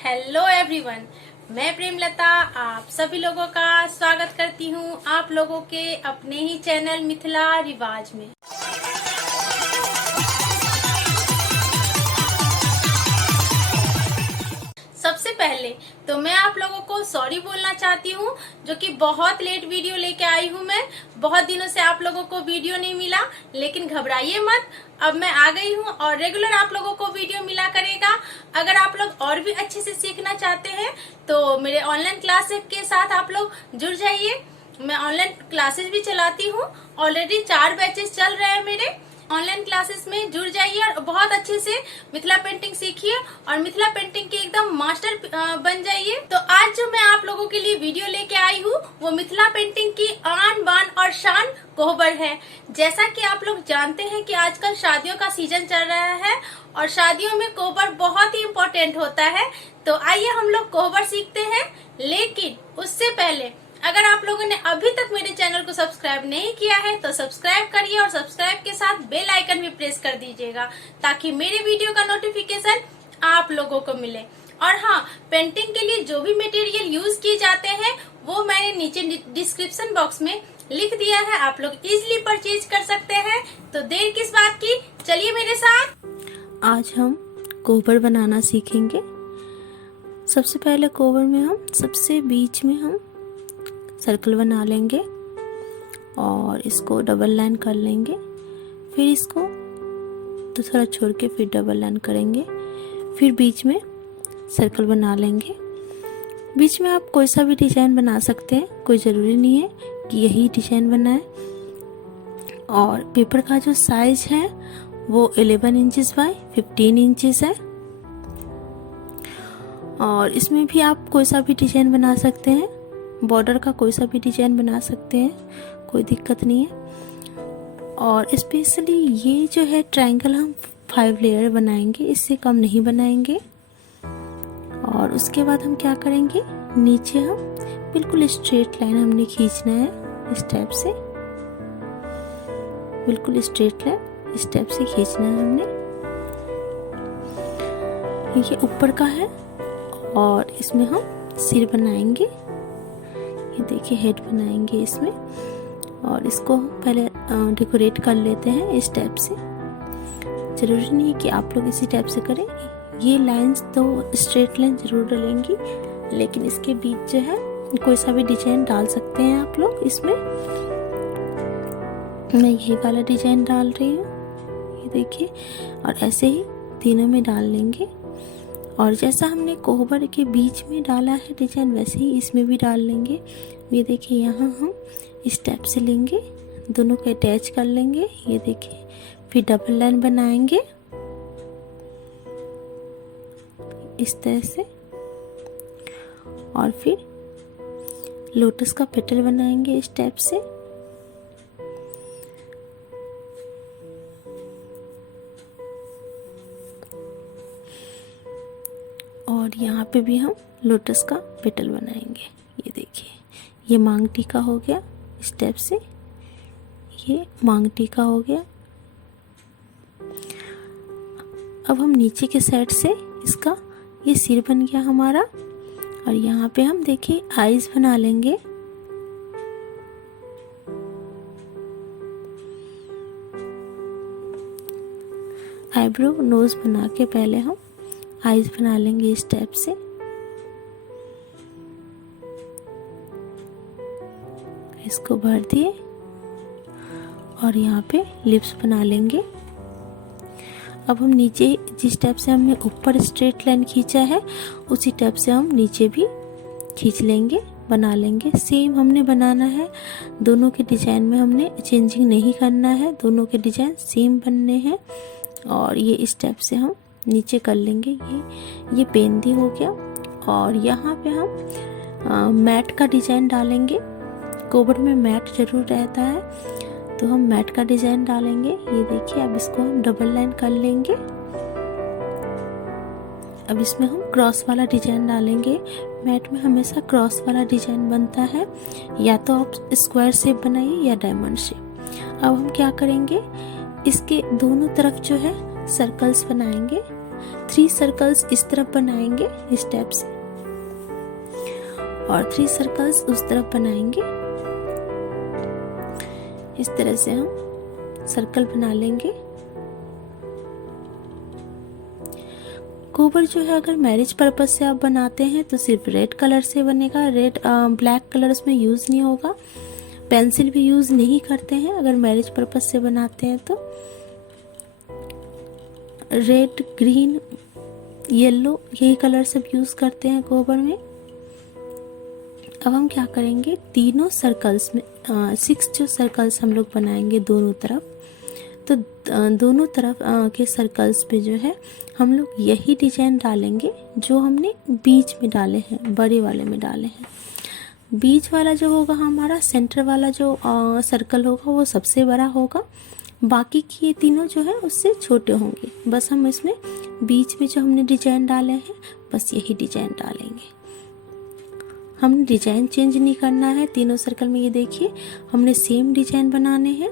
Hello everyone, मैं प्रेमलता आप सभी लोगों का स्वागत करती हूँ आप लोगों के अपने ही चैनल मिथिला रिवाज में। सबसे पहले तो मैं आप लोगों को सॉरी बोलना चाहती हूँ, जो कि बहुत लेट वीडियो लेके आई हूँ। मैं बहुत दिनों से आप लोगों को वीडियो नहीं मिला, लेकिन घबराइए मत, अब मैं आ गई हूँ और रेगुलर आप लोगों को वीडियो मिला करेगा। अगर आप लोग और भी अच्छे से सीखना चाहते हैं तो मेरे ऑनलाइन क्लासेस के साथ आप लोग जुड़ जाइए। मैं ऑनलाइन क्लासेस भी चलाती हूँ, ऑलरेडी 4 बैचेस चल रहे हैं मेरे। ऑनलाइन क्लासेस में जुड़ जाइए और बहुत अच्छे से मिथिला पेंटिंग सीखिए और मिथिला पेंटिंग के एकदम मास्टर बन जाइए। तो आज जो मैं आप लोगों के लिए वीडियो लेके आई हूँ वो मिथिला पेंटिंग की आन बान और शान कोहबर है। जैसा कि आप लोग जानते हैं कि आजकल शादियों का सीजन चल रहा है और शादियों में कोहबर बहुत ही इम्पोर्टेंट होता है। तो आइए हम लोग कोहबर सीखते हैं, लेकिन उससे पहले अगर आप लोगों ने अभी तक मेरे चैनल को सब्सक्राइब नहीं किया है तो सब्सक्राइब करिए और सब्सक्राइब के साथ बेल आइकन भी प्रेस कर दीजिएगा, ताकि मेरे वीडियो का नोटिफिकेशन आप लोगों को मिले। और हाँ, पेंटिंग के लिए जो भी मटेरियल यूज किए जाते हैं वो मैंने नीचे डिस्क्रिप्शन बॉक्स में लिख दिया है, आप लोग इजिली परचेज कर सकते हैं। तो देर किस बात की, चलिए मेरे साथ। आज हम कोहबर बनाना सीखेंगे। सबसे पहले कोहबर में हम सबसे बीच में हम सर्कल बना लेंगे और इसको डबल लाइन कर लेंगे। फिर इसको तो थोड़ा छोड़ के फिर डबल लाइन करेंगे, फिर बीच में सर्कल बना लेंगे। बीच में आप कोई सा भी डिजाइन बना सकते हैं, कोई ज़रूरी नहीं है कि यही डिजाइन बनाए। और पेपर का जो साइज है वो 11 इंचेस बाय 15 इंचेस है और इसमें भी आप कोई सा भी डिजाइन बना सकते हैं, बॉर्डर का कोई सा भी डिजाइन बना सकते हैं, कोई दिक्कत नहीं है। और स्पेशली ये जो है ट्रायंगल हम 5 लेयर बनाएंगे, इससे कम नहीं बनाएंगे। और उसके बाद हम क्या करेंगे, नीचे हम बिल्कुल स्ट्रेट लाइन हमने खींचना है, इस टाइप से बिल्कुल स्ट्रेट लाइन इस टाइप से खींचना है हमने। ये ऊपर का है और इसमें हम सिर बनाएंगे, ये देखिए हेड बनाएंगे इसमें। और इसको पहले डेकोरेट कर लेते हैं इस टाइप से। जरूरी नहीं है कि आप लोग इसी टाइप से करें, ये लाइंस तो स्ट्रेट लाइन जरूर डलेंगी, लेकिन इसके बीच जो है कोई सा भी डिजाइन डाल सकते हैं आप लोग। इसमें मैं यही वाला डिजाइन डाल रही हूँ, ये देखिए, और ऐसे ही तीनों में डाल लेंगे। और जैसा हमने कोहबर के बीच में डाला है डिजाइन, वैसे ही इसमें भी डाल लेंगे। ये देखिए, यहाँ हम इस टाइप से लेंगे, दोनों को अटैच कर लेंगे, ये देखिए। फिर डबल लाइन बनाएंगे इस तरह से और फिर लोटस का पेटल बनाएंगे इस टाइप से। और यहाँ पे भी हम लोटस का पेटल बनाएंगे, ये देखिए। ये मांग टीका हो गया इस टाइप से, ये मांग टीका हो गया। अब हम नीचे के साइड से इसका ये सिर बन गया हमारा। और यहाँ पे हम देखिए आईज बना लेंगे। आईब्रो नोज बना के पहले हम आईज बना लेंगे इस टाइप से। इसको भर दिए और यहाँ पे लिप्स बना लेंगे। अब हम नीचे जिस टाइप से हमने ऊपर स्ट्रेट लाइन खींचा है उसी टाइप से हम नीचे भी खींच लेंगे, बना लेंगे। सेम हमने बनाना है, दोनों के डिजाइन में हमने चेंजिंग नहीं करना है, दोनों के डिजाइन सेम बनने हैं। और ये इस टाइप से हम नीचे कर लेंगे। ये पेंदी हो गया। और यहाँ पे हम मैट का डिजाइन डालेंगे। कोहबर में मैट जरूर रहता है, तो हम मैट का डिजाइन डालेंगे। ये देखिए, अब इसको हम डबल लाइन कर लेंगे। अब इसमें हम क्रॉस वाला डिजाइन डालेंगे। मैट में हमेशा क्रॉस वाला डिजाइन बनता है, या तो आप स्क्वायर शेप बनाइए या डायमंड शेप। अब हम क्या करेंगे, इसके दोनों तरफ जो है सर्कल्स बनाएंगे। 3 सर्कल्स इस तरफ बनाएंगे इस टाइप से, और 3 सर्कल्स उस तरफ बनाएंगे। इस तरह से हम सर्कल बना लेंगे। कोबर जो है अगर मैरिज पर्पज से आप बनाते हैं तो सिर्फ रेड कलर से बनेगा। रेड ब्लैक कलर उसमें यूज़ नहीं होगा, पेंसिल भी यूज़ नहीं करते हैं अगर मैरिज पर्पज से बनाते हैं तो। रेड, ग्रीन, येलो यही कलर सब यूज़ करते हैं कोबर में। अब हम क्या करेंगे, तीनों सर्कल्स में 6 जो सर्कल्स हम लोग बनाएंगे दोनों तरफ, तो दोनों तरफ के सर्कल्स पे जो है हम लोग यही डिजाइन डालेंगे जो हमने बीच में डाले हैं, बड़े वाले में डाले हैं। बीच वाला जो होगा हमारा, सेंटर वाला जो सर्कल होगा वो सबसे बड़ा होगा, बाकी के ये तीनों जो है उससे छोटे होंगे। बस हम इसमें बीच में जो हमने डिजाइन डाले हैं बस यही डिजाइन डालेंगे। हमने डिजाइन चेंज नहीं करना है तीनों सर्कल में। ये देखिए हमने सेम डिजाइन बनाने हैं।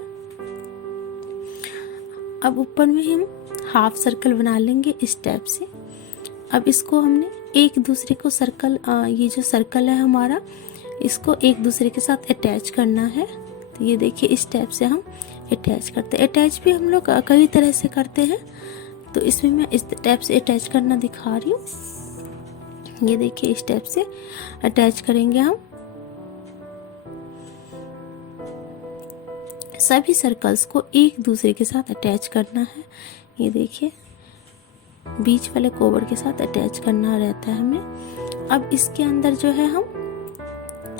अब ऊपर में हम हाफ सर्कल बना लेंगे इस टाइप से। अब इसको हमने एक दूसरे को सर्कल, ये जो सर्कल है हमारा, इसको एक दूसरे के साथ अटैच करना है। तो ये देखिए इस टाइप से हम अटैच करते हैं। अटैच भी हम लोग कई तरह से करते हैं, तो इसमें मैं इस टाइप से अटैच करना दिखा रही हूँ। ये देखिए इस टाइप से अटैच करेंगे हम। सभी सर्कल्स को एक दूसरे के साथ अटैच करना है। ये देखिए बीच वाले कोबर के साथ अटैच करना रहता है हमें। अब इसके अंदर जो है हम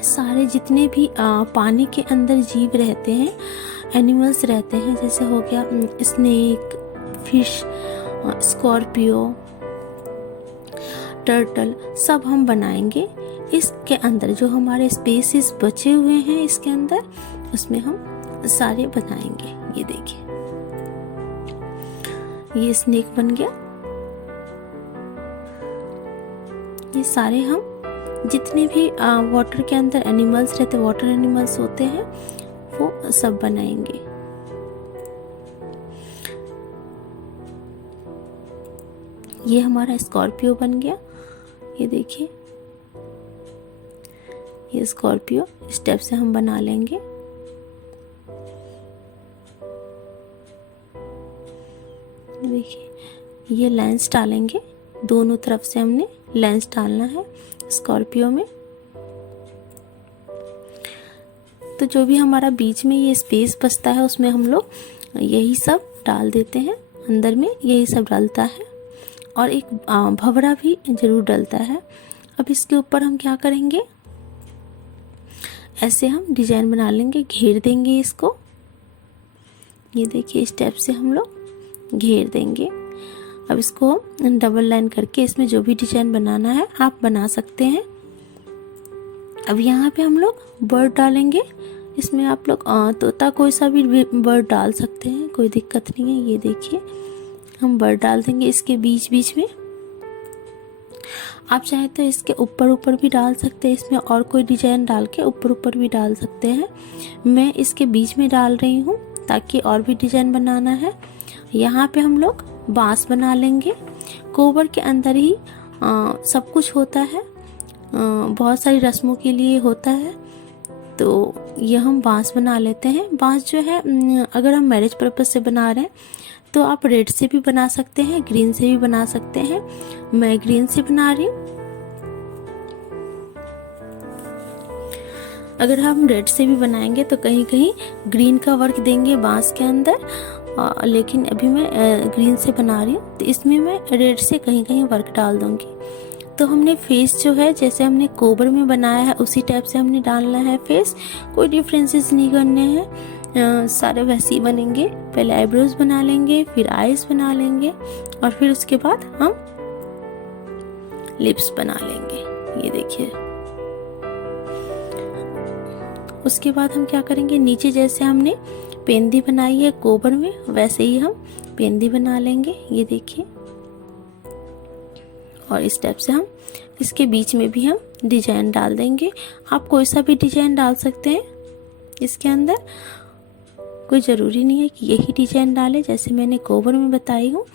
सारे जितने भी पानी के अंदर जीव रहते हैं, एनिमल्स रहते हैं, जैसे हो गया स्नेक, फिश, स्कॉर्पियो, टर्टल, सब हम बनाएंगे इसके अंदर। जो हमारे स्पेसेस बचे हुए हैं इसके अंदर, उसमें हम सारे बनाएंगे। ये देखिए ये स्नेक बन गया। ये सारे हम जितने भी वाटर के अंदर एनिमल्स रहते, वाटर एनिमल्स होते हैं, वो सब बनाएंगे। ये हमारा स्कॉर्पियो बन गया। ये देखिए ये स्कॉर्पियो इस टाइप से हम बना लेंगे। देखिए ये लेंस डालेंगे, दोनों तरफ से हमने लेंस डालना है स्कॉर्पियो में। तो जो भी हमारा बीच में ये स्पेस बचता है उसमें हम लोग यही सब डाल देते हैं, अंदर में यही सब डालता है, और एक भंवरा भी जरूर डलता है। अब इसके ऊपर हम क्या करेंगे, ऐसे हम डिजाइन बना लेंगे, घेर देंगे इसको। ये देखिए इस टाइप से हम लोग घेर देंगे। अब इसको डबल लाइन करके इसमें जो भी डिजाइन बनाना है आप बना सकते हैं। अब यहाँ पे हम लोग बर्ड डालेंगे। इसमें आप लोग तोता कोई सा भी बर्ड डाल सकते हैं, कोई दिक्कत नहीं है। ये देखिए हम बर्ड डाल देंगे इसके बीच बीच में। आप चाहे तो इसके ऊपर ऊपर भी डाल सकते हैं, इसमें और कोई डिजाइन डाल के ऊपर ऊपर भी डाल सकते हैं। मैं इसके बीच में डाल रही हूँ ताकि और भी डिजाइन बनाना है। यहाँ पे हम लोग बांस बना लेंगे। कोबर के अंदर ही सब कुछ होता है, बहुत सारी रस्मों के लिए होता है, तो ये हम बांस बना लेते हैं। बांस जो है अगर हम मैरिज पर्पज से बना रहे हैं तो आप रेड से भी बना सकते हैं, ग्रीन से भी बना सकते हैं। मैं ग्रीन से बना रही हूँ। अगर हम रेड से भी बनाएंगे तो कहीं कहीं ग्रीन का वर्क देंगे बांस के अंदर, लेकिन अभी मैं ग्रीन से बना रही हूँ तो इसमें मैं रेड से कहीं कहीं वर्क डाल दूंगी। तो हमने फेस जो है जैसे हमने कोबर में बनाया है उसी टाइप से हमने डालना है फेस, कोई डिफरेंसेस नहीं करने हैं, सारे वैसे ही बनेंगे। पहले आईब्रोज बना लेंगे, फिर आईज बना लेंगे, और फिर उसके बाद हम लिप्स बना लेंगे। ये देखिए उसके बाद हम क्या करेंगे, नीचे जैसे हमने पेंदी बनाई है कोबर में वैसे ही हम पेंदी बना लेंगे। ये देखिए, और इस टाइप से हम इसके बीच में भी हम डिजाइन डाल देंगे। आप कोई सा भी डिजाइन डाल सकते हैं इसके अंदर, कोई ज़रूरी नहीं है कि यही डिजाइन डालें, जैसे मैंने गोबर में बताई हूँ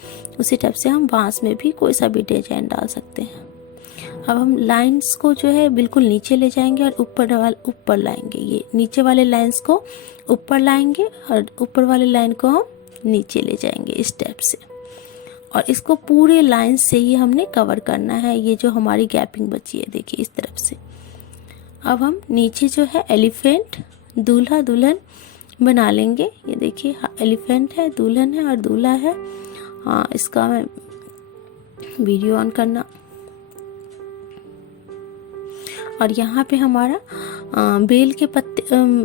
उसी टाइप से हम बांस में भी कोई सा भी डिजाइन डाल सकते हैं। अब हम लाइंस को जो है बिल्कुल नीचे ले जाएंगे और ऊपर लाएंगे। ये नीचे वाले लाइंस को ऊपर लाएंगे और ऊपर वाले लाइन को हम नीचे ले जाएंगे इस टाइप से, और इसको पूरे लाइन से ही हमने कवर करना है। ये जो हमारी गैपिंग बची है देखिए इस तरफ से। अब हम नीचे जो है एलिफेंट, दूल्हा दुल्हन बना लेंगे। ये देखिए एलिफेंट है, दुल्हन है और दूल्हा है। हाँ, इसका मैं वीडियो ऑन करना। और यहाँ पे हमारा बेल के पत्ते,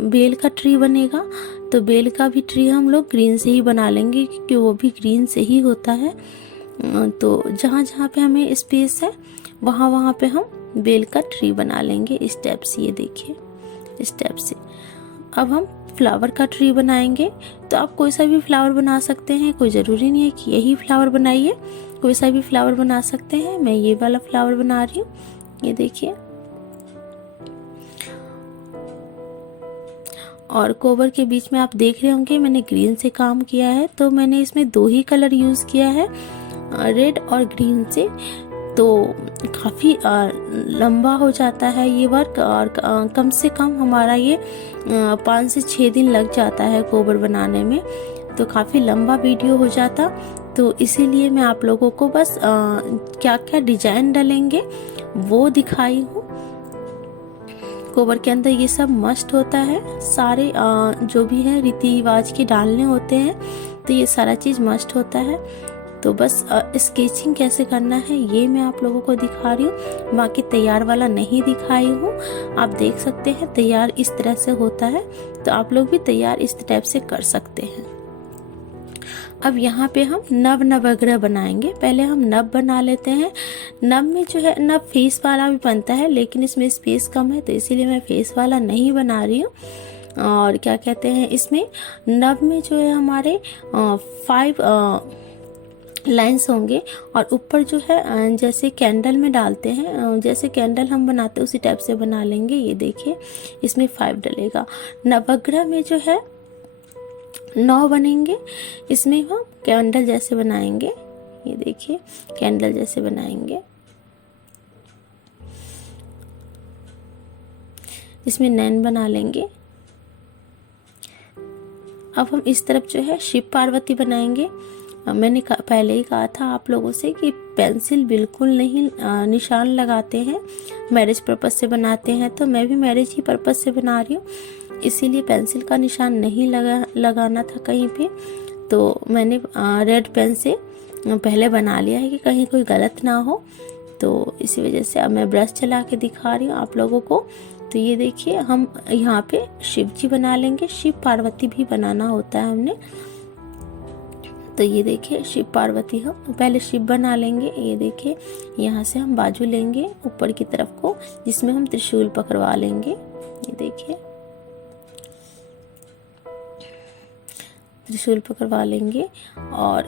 बेल का ट्री बनेगा। तो बेल का भी ट्री हम लोग ग्रीन से ही बना लेंगे क्योंकि वो भी ग्रीन से ही होता है। तो जहाँ जहाँ पे हमें स्पेस है वहाँ वहाँ पे हम बेल का ट्री बना लेंगे इस टाइप से। ये देखिए इस टाइप से। अब हम फ्लावर का ट्री बनाएंगे। तो आप कोई सा भी फ्लावर बना सकते हैं, कोई ज़रूरी नहीं है कि यही फ्लावर बनाइए, कोई सा भी फ्लावर बना सकते हैं। मैं ये वाला फ्लावर बना रही हूँ, ये देखिए। और कोबर के बीच में आप देख रहे होंगे मैंने ग्रीन से काम किया है, तो मैंने इसमें 2 ही कलर यूज़ किया है, रेड और ग्रीन से। तो काफ़ी लंबा हो जाता है ये वर्क, और कम से कम हमारा ये 5 से 6 दिन लग जाता है कोबर बनाने में। तो काफ़ी लंबा वीडियो हो जाता, तो इसीलिए मैं आप लोगों को बस क्या क्या डिजाइन डालेंगे वो दिखाई हूँ। कोबर के अंदर ये सब मस्ट होता है, सारे जो भी है रीति रिवाज के डालने होते हैं, तो ये सारा चीज़ मस्ट होता है। तो बस स्केचिंग कैसे करना है ये मैं आप लोगों को दिखा रही हूँ, बाकी तैयार वाला नहीं दिखाई हूँ। आप देख सकते हैं तैयार इस तरह से होता है, तो आप लोग भी तैयार इस टाइप से कर सकते हैं। अब यहाँ पे हम नवग्रह बनाएंगे। पहले हम नभ बना लेते हैं। नभ में जो है नभ फेस वाला भी बनता है, लेकिन इसमें स्पेस कम है तो इसीलिए मैं फेस वाला नहीं बना रही हूँ। और क्या कहते हैं, इसमें नभ में जो है हमारे 5 लाइंस होंगे, और ऊपर जो है जैसे कैंडल में डालते हैं, जैसे कैंडल हम बनाते हैं उसी टाइप से बना लेंगे। ये देखिए इसमें 5 डलेगा। नवग्रह में जो है 9 बनेंगे, इसमें हम कैंडल जैसे बनाएंगे। ये देखिए कैंडल जैसे बनाएंगे, इसमें 9 बना लेंगे। अब हम इस तरफ जो है शिव पार्वती बनाएंगे। मैंने पहले ही कहा था आप लोगों से कि पेंसिल बिल्कुल नहीं निशान लगाते हैं, मैरिज पर्पस से बनाते हैं। तो मैं भी मैरिज ही पर्पस से बना रही हूँ, इसीलिए पेंसिल का निशान नहीं लगाना था कहीं पे। तो मैंने रेड पेन से पहले बना लिया है कि कहीं कोई गलत ना हो। तो इसी वजह से अब मैं ब्रश चला के दिखा रही हूँ आप लोगों को। तो ये देखिए हम यहाँ पे शिव जी बना लेंगे, शिव पार्वती भी बनाना होता है हमने। तो ये देखिए शिव पार्वती हम पहले शिव बना लेंगे। ये देखिए यहाँ से हम बाजू लेंगे ऊपर की तरफ को, जिसमें हम त्रिशूल पकड़वा लेंगे। ये देखिए त्रिशूल पकड़वा लेंगे, और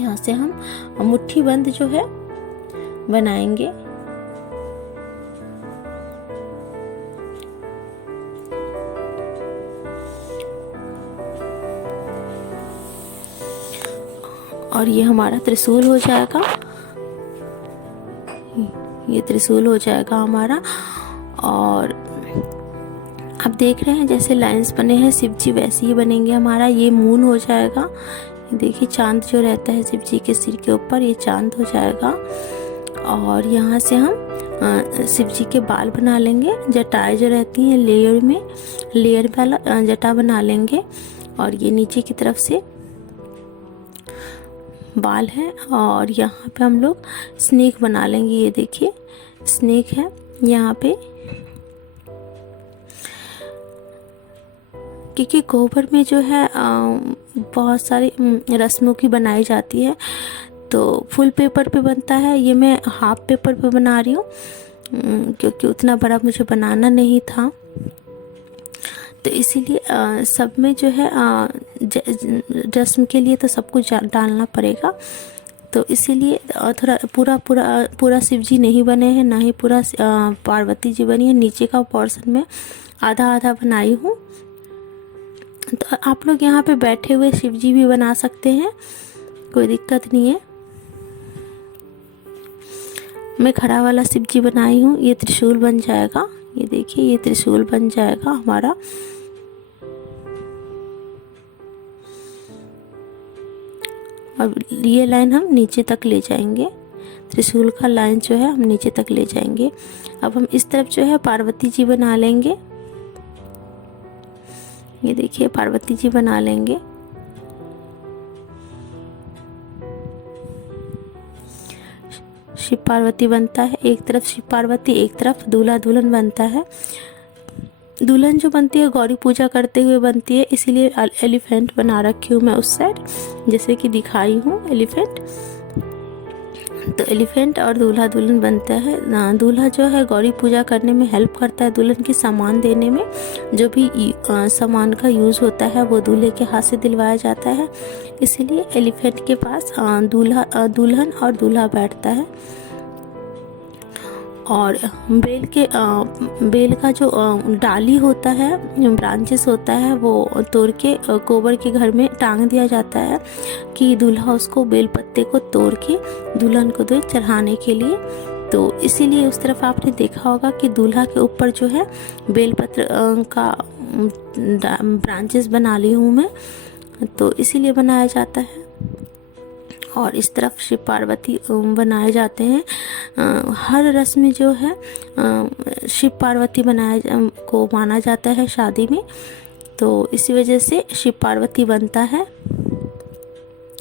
यहाँ से हम मुट्ठी बंद जो है बनाएंगे। और ये हमारा त्रिशूल हो जाएगा, ये त्रिशूल हो जाएगा हमारा। और आप देख रहे हैं जैसे लाइंस बने हैं शिव जी वैसे ही बनेंगे हमारा। ये मून हो जाएगा, देखिए चांद जो रहता है शिव जी के सिर के ऊपर, ये चांद हो जाएगा। और यहाँ से हम शिव जी के बाल बना लेंगे, जटाएं जो रहती हैं लेयर वाला जटा बना लेंगे। और ये नीचे की तरफ से बाल है, और यहाँ पे हम लोग स्नेक बना लेंगे। ये देखिए स्नेक है यहाँ पे, क्योंकि गोबर में जो है बहुत सारी रस्मों की बनाई जाती है। तो फुल पेपर पे बनता है, ये मैं हाफ पेपर पे बना रही हूँ क्योंकि उतना बड़ा मुझे बनाना नहीं था। तो इसीलिए सब में जो है रस्म के लिए तो सब कुछ डालना पड़ेगा। तो इसीलिए थोड़ा पूरा शिव जी नहीं बने हैं, ना ही पूरा पार्वती जी बनी है। नीचे का पोर्शन में आधा आधा बनाई हूँ। तो आप लोग यहाँ पे बैठे हुए शिव जी भी बना सकते हैं, कोई दिक्कत नहीं है। मैं खड़ा वाला शिव जी बनाई हूँ। ये त्रिशूल बन जाएगा, ये देखिए ये त्रिशूल बन जाएगा हमारा। और ये लाइन हम नीचे तक ले जाएंगे, त्रिशूल का लाइन जो है हम नीचे तक ले जाएंगे। अब हम इस तरफ जो है पार्वती जी बना लेंगे। ये देखिए पार्वती जी बना लेंगे। शिव पार्वती बनता है, एक तरफ शिव पार्वती, एक तरफ दूल्हा दुल्हन बनता है। दुल्हन जो बनती है गौरी पूजा करते हुए बनती है, इसीलिए एलिफेंट बना रखी हूँ मैं उस साइड, जैसे कि दिखाई हूँ एलिफेंट। तो एलिफेंट और दूल्हा दुल्हन बनता है। दूल्हा जो है गौरी पूजा करने में हेल्प करता है दुल्हन की सामान देने में। जो भी सामान का यूज़ होता है वो दूल्हे के हाथ से दिलवाया जाता है, इसीलिए एलिफेंट के पास दुल्हन और दूल्हा बैठता है। और बेल का जो डाली होता है, ब्रांचेस होता है, वो तोड़ के गोबर के घर में टांग दिया जाता है कि दूल्हा उसको बेल पत्ते को तोड़ के दुल्हन को दे चढ़ाने के लिए। तो इसीलिए उस तरफ आपने देखा होगा कि दूल्हा के ऊपर जो है बेलपत्र का ब्रांचेस बना ली हूँ मैं, तो इसीलिए बनाया जाता है। और इस तरफ शिव पार्वती बनाए जाते हैं। हर रस्म में जो है शिव पार्वती को माना जाता है शादी में, तो इसी वजह से शिव पार्वती बनता है।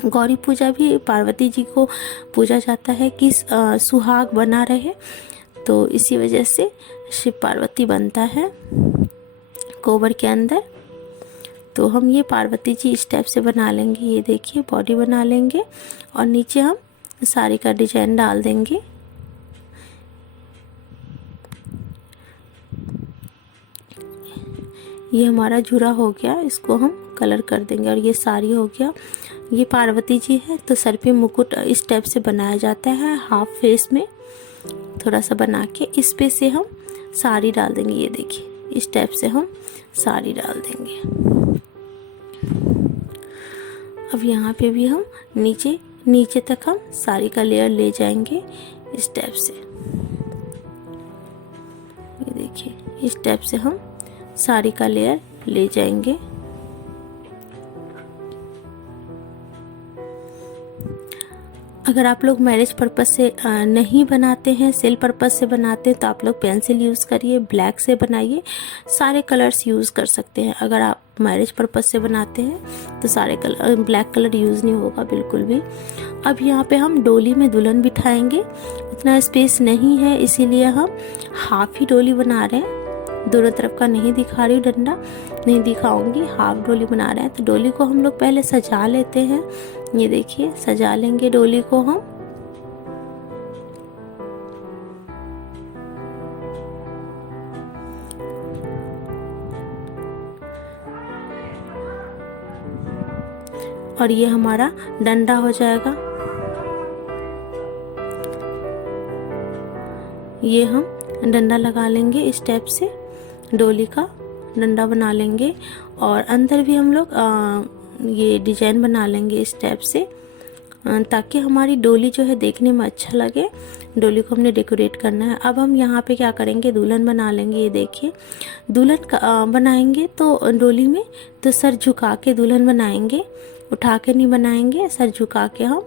गौरी पूजा भी पार्वती जी को पूजा जाता है कि सुहाग बना रहे, तो इसी वजह से शिव पार्वती बनता है गोबर के अंदर। तो हम ये पार्वती जी इस टाइप से बना लेंगे। ये देखिए बॉडी बना लेंगे और नीचे हम साड़ी का डिजाइन डाल देंगे। ये हमारा जुड़ा हो गया, इसको हम कलर कर देंगे। और ये साड़ी हो गया। ये पार्वती जी है, तो सर पे मुकुट इस टाइप से बनाया जाता है, हाफ फेस में थोड़ा सा बना के इस पे से हम साड़ी डाल देंगे। ये देखिए इस टाइप से हम साड़ी डाल देंगे। अब यहाँ पे भी हम नीचे तक हम साड़ी का लेयर ले जाएंगे इस टाइप से। ये देखिए इस टाइप से हम साड़ी का लेयर ले जाएंगे। अगर आप लोग मैरिज पर्पस से नहीं बनाते हैं, सेल पर्पस से बनाते हैं, तो आप लोग पेंसिल यूज़ करिए, ब्लैक से बनाइए, सारे कलर्स यूज़ कर सकते हैं। अगर आप मैरिज पर्पस से बनाते हैं तो सारे कलर, ब्लैक कलर यूज़ नहीं होगा बिल्कुल भी। अब यहाँ पे हम डोली में दुल्हन बिठाएंगे। उतना स्पेस नहीं है, इसीलिए हम हाफ ही डोली बना रहे हैं, दोनों तरफ का नहीं दिखा रही हूँ, डंडा नहीं दिखाऊंगी, हाफ डोली बना रहे हैं। तो डोली को हम लोग पहले सजा लेते हैं। ये देखिए सजा लेंगे डोली को हम। और ये हमारा डंडा हो जाएगा। ये हम डंडा लगा लेंगे इस टाइप से, डोली का डंडा बना लेंगे। और अंदर भी हम लोग ये डिजाइन बना लेंगे इस टाइप से, ताकि हमारी डोली जो है देखने में अच्छा लगे। डोली को हमने डेकोरेट करना है। अब हम यहाँ पे क्या करेंगे, दुल्हन बना लेंगे। ये देखिए दुल्हन बनाएंगे तो डोली में तो सर झुका के दुल्हन बनाएंगे, उठा के नहीं बनाएंगे, सर झुका के हम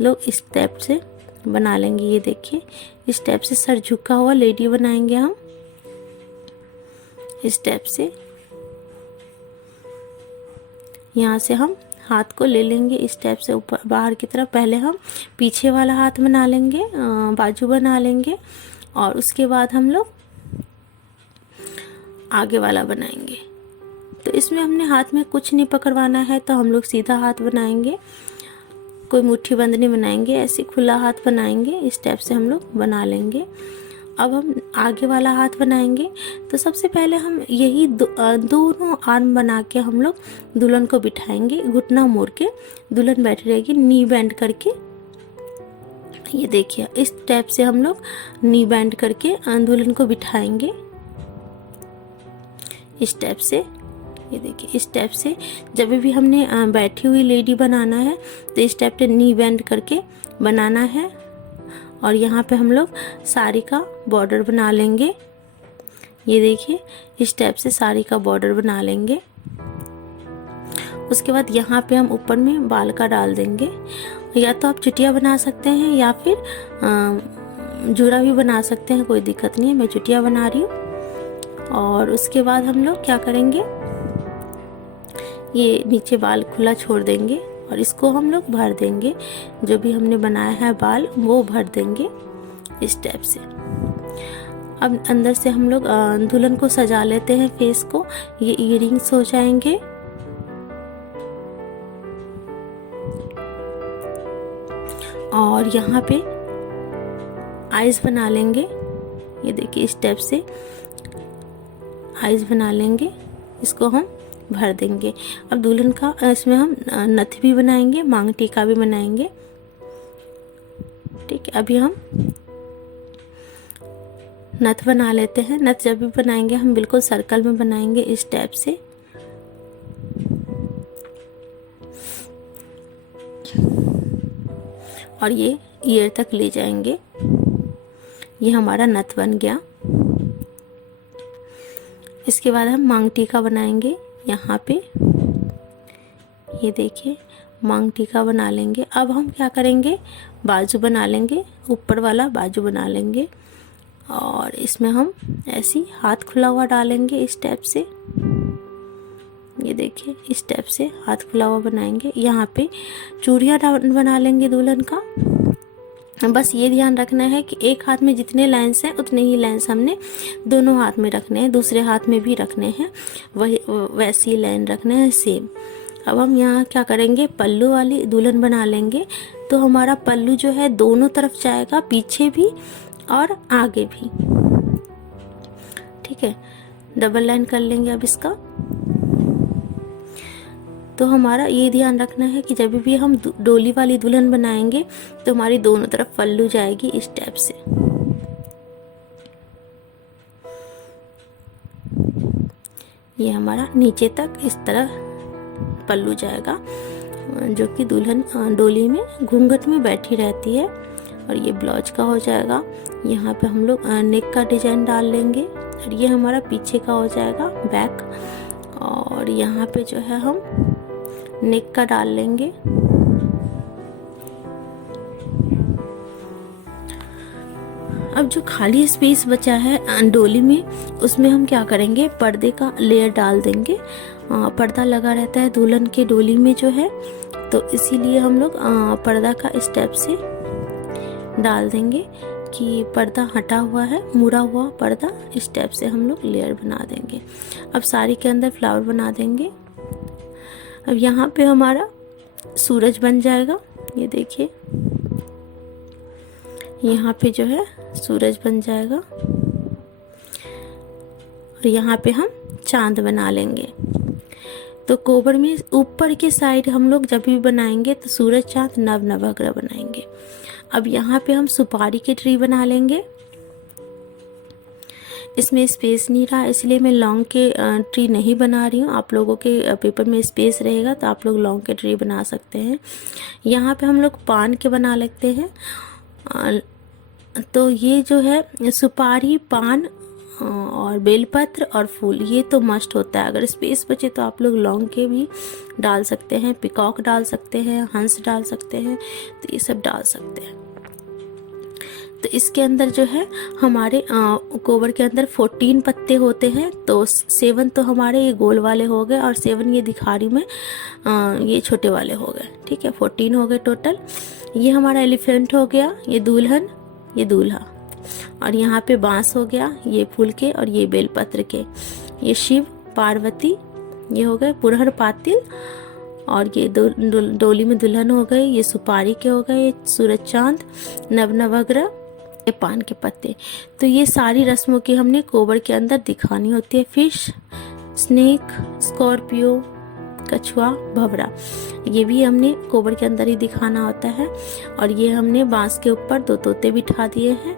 लोग इस टाइप से बना लेंगे। ये देखिए इस टाइप से सर झुका हुआ लेडी बनाएंगे हम इस टाइप से। यहाँ से हम हाथ को ले लेंगे इस टाइप से ऊपर बाहर की तरफ। पहले हम पीछे वाला हाथ बना लेंगे, बाजू बना लेंगे, और उसके बाद हम लोग आगे वाला बनाएंगे। तो इसमें हमने हाथ में कुछ नहीं पकड़वाना है, तो हम लोग सीधा हाथ बनाएंगे, कोई मुट्ठी बंद नहीं बनाएंगे, ऐसे खुला हाथ बनाएंगे। इस टाइप से हम लोग बना लेंगे। अब हम आगे वाला हाथ बनाएंगे। तो सबसे पहले हम यही दोनों आर्म बना के हम लोग दुल्हन को बिठाएंगे, घुटना मोड़ के दुल्हन बैठी रहेगी नी बैंड करके। ये देखिए इस टाइप से हम लोग नी बैंड करके दुल्हन को बिठाएंगे इस टाइप से। ये देखिए इस टाइप से जब भी हमने बैठी हुई लेडी बनाना है तो इस टाइप से नी बेंड करके बनाना है। और यहाँ पे हम लोग साड़ी का बॉर्डर बना लेंगे। ये देखिए इस टाइप से साड़ी का बॉर्डर बना लेंगे। उसके बाद यहाँ पे हम ऊपर में बाल का डाल देंगे। या तो आप चुटिया बना सकते हैं या फिर जूड़ा भी बना सकते हैं, कोई दिक्कत नहीं है। मैं चुटिया बना रही हूँ। और उसके बाद हम लोग क्या करेंगे, ये नीचे बाल खुला छोड़ देंगे और इसको हम लोग भर देंगे। जो भी हमने बनाया है बाल वो भर देंगे इस टाइप से। अब अंदर से हम लोग दुल्हन को सजा लेते हैं फेस को। ये इयररिंग्स हो जाएंगे। और यहाँ पे आईज बना लेंगे। ये देखिए इस टाइप से आईज बना लेंगे, इसको हम भर देंगे। अब दुल्हन का इसमें हम नथ भी बनाएंगे, मांग टीका भी बनाएंगे। ठीक है, अभी हम नथ बना लेते हैं। नथ जब भी बनाएंगे हम बिल्कुल सर्कल में बनाएंगे इस टाइप से। और ये ईयर तक ले जाएंगे। ये हमारा नथ बन गया। इसके बाद हम मांग टीका बनाएंगे यहाँ पे। ये देखिए मांग टीका बना लेंगे। अब हम क्या करेंगे, बाजू बना लेंगे, ऊपर वाला बाजू बना लेंगे। और इसमें हम ऐसी हाथ खुला हुआ डालेंगे इस टाइप से। ये देखिए इस टाइप से हाथ खुला हुआ बनाएंगे। यहाँ पे चूड़ियाँ बना लेंगे दुल्हन का। बस ये ध्यान रखना है कि एक हाथ में जितने लाइन्स हैं उतने ही लाइन्स हमने दोनों हाथ में रखने हैं, दूसरे हाथ में भी रखने हैं, वही वैसी लाइन रखने हैं सेम। अब हम यहाँ क्या करेंगे, पल्लू वाली दुल्हन बना लेंगे। तो हमारा पल्लू जो है दोनों तरफ जाएगा, पीछे भी और आगे भी। ठीक है, डबल लाइन कर लेंगे अब इसका। तो हमारा ये ध्यान रखना है कि जब भी हम डोली वाली दुल्हन बनाएंगे तो हमारी दोनों तरफ पल्लू जाएगी इस टाइप से। ये हमारा नीचे तक इस तरह पल्लू जाएगा, जो कि दुल्हन डोली में घूंघट में बैठी रहती है। और ये ब्लाउज का हो जाएगा। यहाँ पे हम लोग नेक का डिजाइन डाल लेंगे। और ये हमारा पीछे का हो जाएगा बैक। और यहाँ पे जो है हम नेक का डाल लेंगे। अब जो खाली स्पेस बचा है डोली में, उसमें हम क्या करेंगे, पर्दे का लेयर डाल देंगे। पर्दा लगा रहता है दुल्हन के डोली में जो है, तो इसीलिए हम लोग पर्दा का स्टेप से डाल देंगे कि पर्दा हटा हुआ है, मुड़ा हुआ पर्दा। इस टाइप से हम लोग लेयर बना देंगे। अब साड़ी के अंदर फ्लावर बना देंगे। अब यहाँ पे हमारा सूरज बन जाएगा। ये देखिए यहाँ पे जो है सूरज बन जाएगा। और यहाँ पे हम चांद बना लेंगे। तो कोबर में ऊपर के साइड हम लोग जब भी बनाएंगे तो सूरज चांद नव नवग्रह बनाएंगे। अब यहाँ पे हम सुपारी के ट्री बना लेंगे। इसमें स्पेस नहीं रहा, इसलिए मैं लौंग के ट्री नहीं बना रही हूँ। आप लोगों के पेपर में स्पेस रहेगा तो आप लोग लौंग के ट्री बना सकते हैं। यहाँ पे हम लोग पान के बना लेते हैं। तो ये जो है सुपारी, पान और बेलपत्र और फूल, ये तो मस्ट होता है। अगर स्पेस बचे तो आप लोग लौंग के भी डाल सकते हैं, पिकॉक डाल सकते हैं, हंस डाल सकते हैं, तो ये सब डाल सकते हैं। तो इसके अंदर जो है हमारे कोबर के अंदर 14 पत्ते होते हैं। तो 7 तो हमारे ये गोल वाले हो गए और 7 ये दिखा रही मैं ये छोटे वाले हो गए। ठीक है, 14 हो गए टोटल। ये हमारा एलिफेंट हो गया, ये दुल्हन, ये दूल्हा। और यहाँ पे बांस हो गया, ये फूल के और ये बेलपत्र के। ये शिव पार्वती, ये हो गए पुरहर पातिल। और ये डोली में दुल्हन हो गए, ये सुपारी के हो गए, ये सूरज चांद, नवग्रह, ये पान के पत्ते। तो ये सारी रस्मों की हमने कोबर के अंदर दिखानी होती है। फिश, स्नेक, स्कॉर्पियो, कछुआ, भंवरा, ये भी हमने कोबर के अंदर ही दिखाना होता है। और ये हमने बांस के ऊपर 2 तोते बिठा दिए हैं।